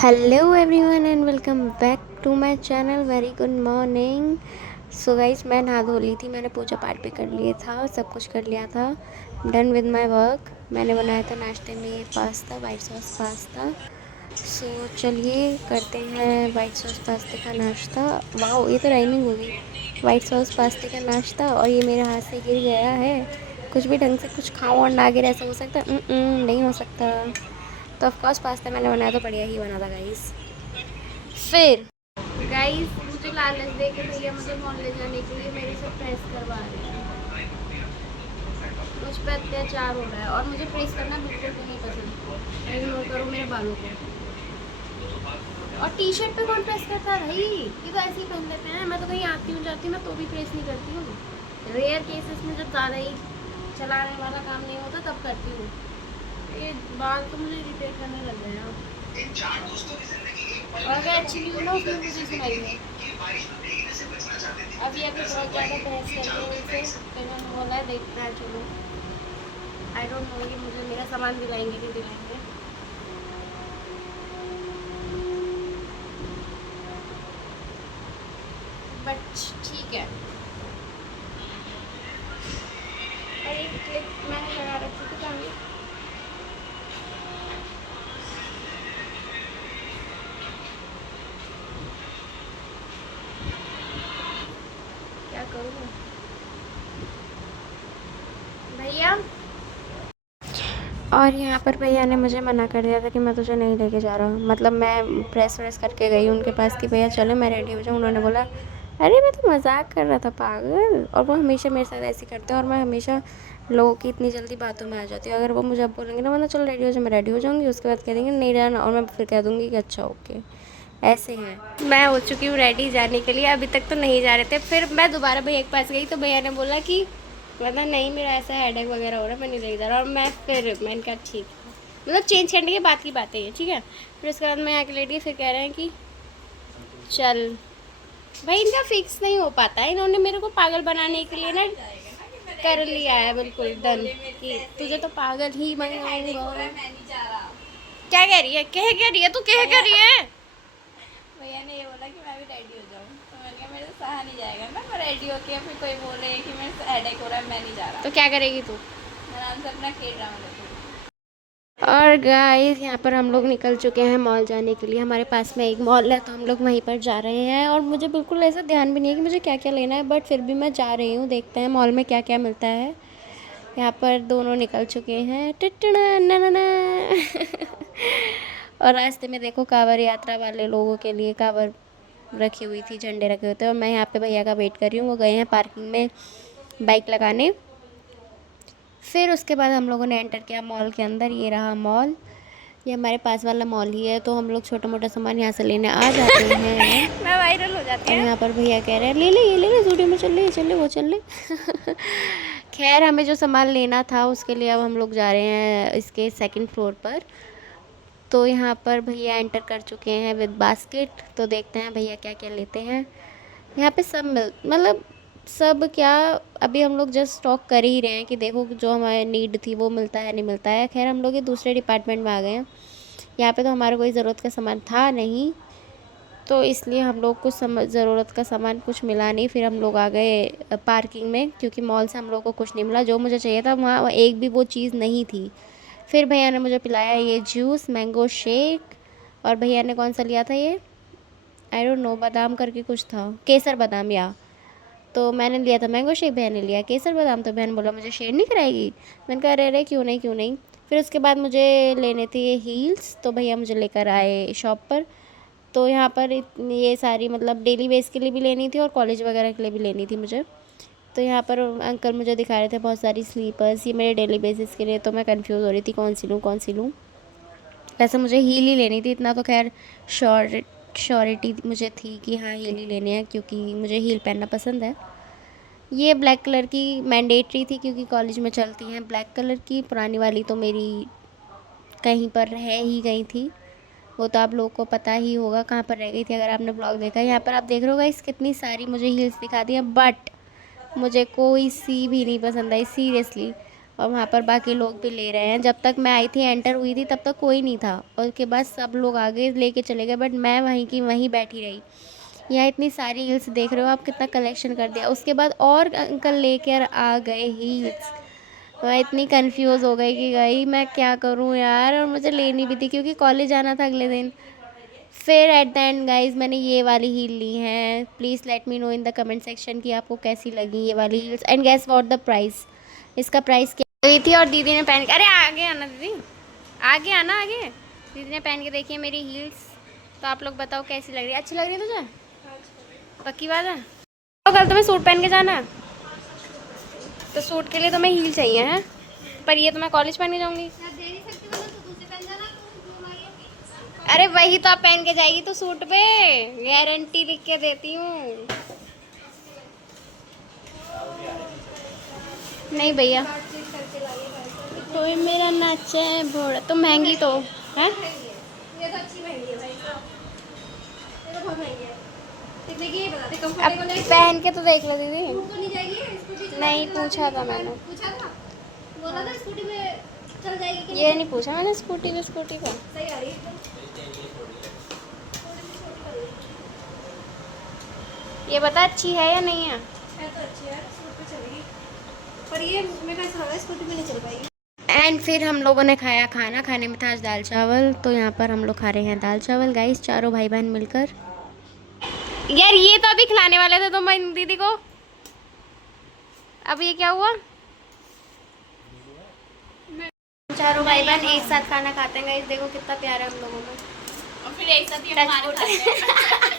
Hello everyone and welcome back to my channel. Very good morning. So guys, मैं नहा धो ली थी, मैंने पूजा पाठ भी कर लिया था, सब कुछ कर लिया था। Done with my work. मैंने बनाया था नाश्ते में पास्ता, वाइट सॉस पास्ता। सो चलिए करते हैं वाइट सॉस पास्ते का नाश्ता। वाह, ये तो राइमिंग होगी। वाइट सॉस पास्ते का नाश्ता, और ये मेरे हाथ से गिर गया है। कुछ भी ढंग से कुछ खाऊं और ना गिरे, ऐसा हो सकता है? नहीं हो सकता। तो ऑफकोर्स पास्ता मैंने बनाया तो बढ़िया ही बना था गाइस। फिर गाइस, मुझे लालच दे के भैया मुझे मॉल ले जाने के लिए मेरे से प्रेस करवा रहे हैं। मुझ पर अत्याचार हो रहा है और मुझे प्रेस करना बिल्कुल भी नहीं पसंद। इग्नोर करो मेरे बालों को। और टी शर्ट पे कौन प्रेस करता है भाई? ये तो ऐसे ही पहन लेते हैं। मैं तो कहीं आती हूँ जाती हूँ मैं तो भी प्रेस नहीं करती हूँ। रेयर केसेस में जब ज़्यादा ही चलाने वाला काम नहीं होता तब करती हूँ। ये बाल तो मुझे इरिटेट करने लग गए हैं। और अगर अच्छी न्यूज़ ना उसमें मुझे सुनाई है। अभी अभी बहुत ज़्यादा बहस कर रहे हैं उनसे, तो इन्होंने बोला है देखना है, चलो। आई डोंट नो ये मुझे मेरा सामान दिलाएंगे कि दिलाएंगे। बट ठीक है। और एक क्लिप मैंने लगा रखी थी कहाँ? क्या करूँ भैया? और यहाँ पर भैया ने मुझे मना कर दिया था कि मैं तुझे नहीं लेके जा रहा हूँ। मतलब मैं प्रेस व्रेस करके गई उनके पास कि भैया चलो मैं रेडी हो जाऊँ। उन्होंने बोला अरे मैं तो मजाक कर रहा था पागल। और वो हमेशा मेरे साथ ऐसे करते हैं और मैं हमेशा लोगों की इतनी जल्दी बातों में आ जाती हूँ। अगर वो मुझे अब बोलेंगे ना, मतलब चलो रेडी हो जाओ, मैं रेडी हो जाऊँगी, उसके बाद कह देंगे नहीं जाना, और मैं फिर कह दूँगी कि अच्छा ओके। ऐसे हैं। मैं हो चुकी हूँ रेडी जाने के लिए। अभी तक तो नहीं जा रहे थे, फिर मैं दोबारा भैया के पास गई तो भैया ने बोला कि मतलब नहीं, मेरा ऐसा हेडेक वगैरह हो रहा है, मैं नहीं ले जा रहा। और मैंने कहा ठीक है, मतलब चेंज करने के बाद की बातें हैं, ठीक है। फिर उसके बाद मैं आके लेटी, फिर कह रहे हैं कि चल भाई। इनका फिक्स नहीं हो पाता है, इन्होंने मेरे को पागल बनाने के लिए ना कर लिया है बिल्कुल डन कि तुझे तो पागल ही बनाऊंगा। क्या कह रही है? कह रही है तू? कह रही है? भैया ने ये बोला कि मैं भी रेडी हो जाऊँ, तो मैंने कहा मेरे से सहा नहीं जाएगा ना, मैं रेडी होके फिर कोई बोले कि मेरे से हेडेक हो रहा है, मैं नहीं जा रहा। तो क्या करेगी तू? मैं आराम से अपना खेल रहा हूँ देखो। और गाइस, यहाँ पर हम लोग निकल चुके हैं मॉल जाने के लिए। हमारे पास में एक मॉल है तो हम लोग वहीं पर जा रहे हैं। और मुझे बिल्कुल ऐसा ध्यान भी नहीं है कि मुझे क्या क्या लेना है, बट फिर भी मैं जा रही हूँ। देखते हैं मॉल में क्या क्या मिलता है। यहाँ पर दोनों निकल चुके हैं। टिटना ना ना ना। और रास्ते में देखो कांवड़ यात्रा वाले लोगों के लिए कांवड़ रखी हुई थी, झंडे रखे हुए थे। और मैं यहाँ पे भैया का वेट कर रही हूँ, वो गए हैं पार्किंग में बाइक लगाने। फिर उसके बाद हम लोगों ने एंटर किया मॉल के अंदर। ये रहा मॉल, ये हमारे पास वाला मॉल ही है, तो हम लोग छोटा मोटा सामान यहाँ से लेने आ जाते हैं। मैं वायरल हो जाती और है। यहाँ पर भैया कह रहे हैं ले ले ये ले ले, स्टूडियो में चल ले, ये चल ले, वो चल ले। खैर, हमें जो सामान लेना था उसके लिए अब हम लोग जा रहे हैं इसके सेकंड फ्लोर पर। तो यहाँ पर भैया एंटर कर चुके हैं विद बास्केट। तो देखते हैं भैया क्या क्या लेते हैं। यहाँ पे सब मतलब सब क्या, अभी हम लोग जस्ट स्टॉक कर ही रहे हैं कि देखो जो हमारे नीड थी वो मिलता है नहीं मिलता है। खैर, हम लोग ये दूसरे डिपार्टमेंट में आ गए हैं। यहाँ पे तो हमारा कोई ज़रूरत का सामान था नहीं, तो इसलिए हम लोग को ज़रूरत का सामान कुछ मिला नहीं। फिर हम लोग आ गए पार्किंग में, क्योंकि मॉल से हम लोग को कुछ नहीं मिला जो मुझे चाहिए था। वहाँ एक भी वो चीज़ नहीं थी। फिर भैया ने मुझे पिलाया ये जूस, मैंगो शेक। और भैया ने कौन सा लिया था ये, आई डोंट नो, बादाम करके कुछ था, केसर बादाम या। तो मैंने लिया था मैंगो शेक, बहन ने लिया केसर बादाम। तो बहन बोला मुझे शेयर नहीं कराएगी। मैंने कहा अरे अरे क्यों नहीं क्यों नहीं। फिर उसके बाद मुझे लेने थे ये हील्स, तो भैया मुझे लेकर आए शॉप पर। तो यहाँ पर ये सारी मतलब डेली वेस के लिए भी लेनी थी और कॉलेज वगैरह के लिए भी लेनी थी मुझे। तो यहाँ पर अंकल मुझे दिखा रहे थे बहुत सारी स्लीपर्स, ये मेरे डेली बेसिस के लिए। तो मैं कंफ्यूज हो रही थी कौन सी लूँ कौन सी लूँ। वैसे मुझे हील ही लेनी थी, इतना तो खैर श्योर श्योरिटी मुझे थी कि हाँ हील ही लेनी है, क्योंकि मुझे हील पहनना पसंद है। ये ब्लैक कलर की मैंडेटरी थी क्योंकि कॉलेज में चलती हैं ब्लैक कलर की। पुरानी वाली तो मेरी कहीं पर रह ही गई थी, वो तो आप लोगों को पता ही होगा कहाँ पर रह गई थी अगर आपने ब्लॉग देखा है। यहाँ पर आप देख रहे हो गाइस कितनी सारी मुझे हील्स दिखा दी हैं, बट मुझे कोई सी भी नहीं पसंद आई सीरियसली। और वहाँ पर बाकी लोग भी ले रहे हैं। जब तक मैं आई थी, एंटर हुई थी, तब तक कोई नहीं था, और उसके बाद सब लोग आगे लेके चले गए, बट मैं वहीं की वहीं बैठी रही। यहाँ इतनी सारी हील्स देख रहे हो आप, कितना कलेक्शन कर दिया। उसके बाद और अंकल लेकर आ गए हील्स। मैं इतनी कंफ्यूज हो गई कि गई मैं क्या करूँ यार, और मुझे लेनी भी थी क्योंकि कॉलेज जाना था अगले दिन। फिर एट द एंड गाइज मैंने ये वाली हील ली हैं। Please let me know in the comment section कि आपको कैसी लगी ये वाली heels, and guess what the price. इसका प्राइस क्या गई थी, और दीदी ने पहन के, अरे आगे आना दीदी, आगे आना, आगे। दीदी ने पहन के देखी है मेरी हील्स, तो आप लोग बताओ कैसी लग रही है। अच्छी लग रही है तुझे? पक्की बात है? तो कल तुम्हें सूट पहन के जाना है, तो सूट के लिए तुम्हें हील चाहिए है, पर ये तो मैं कॉलेज पहन के जाऊंगी। अरे वही तो आप पहन के जाएगी तो सूट पे, गारंटी लिख के देती हूँ। नहीं भैया, कोई मेरा नाचे भोड़ा तो महंगी तो है। ये तो अच्छी महंगी है भाई साहब, ये तो बहुत महंगी है। कितने की है बता दे, अब कंफर्टेबल है? पहन के तो देख लो दीदी। तो नहीं जाएगी स्कूटी? नहीं पूछा था मैंने, पूछा था, बोला था स्कूटी में चल जाएगी कि ये नहीं पूछा मैंने स्कूटी पे सही आ रही है। ये बता अच्छी है या नहीं है। तो अच्छी है, स्कूटी पे चलेगी, पर ये मेरे ऐसा लग रहा है स्कूटी में नहीं चल पाएगी। एंड फिर हम लोगों ने खाया खाना। खाने में था आज दाल चावल, तो यहाँ पर हम लोग खा रहे हैं दाल चावल गाइस, चारों भाई बहन मिलकर। यार ये तो अभी खिलाने वाले थे तुम दीदी को, अब ये क्या हुआ। चारों भाई बहन एक साथ खाना खाते हैं गाइस, देखो कितना प्यार है हम लोगों में। और फिर एक साथ ही हमारे खाते हैं।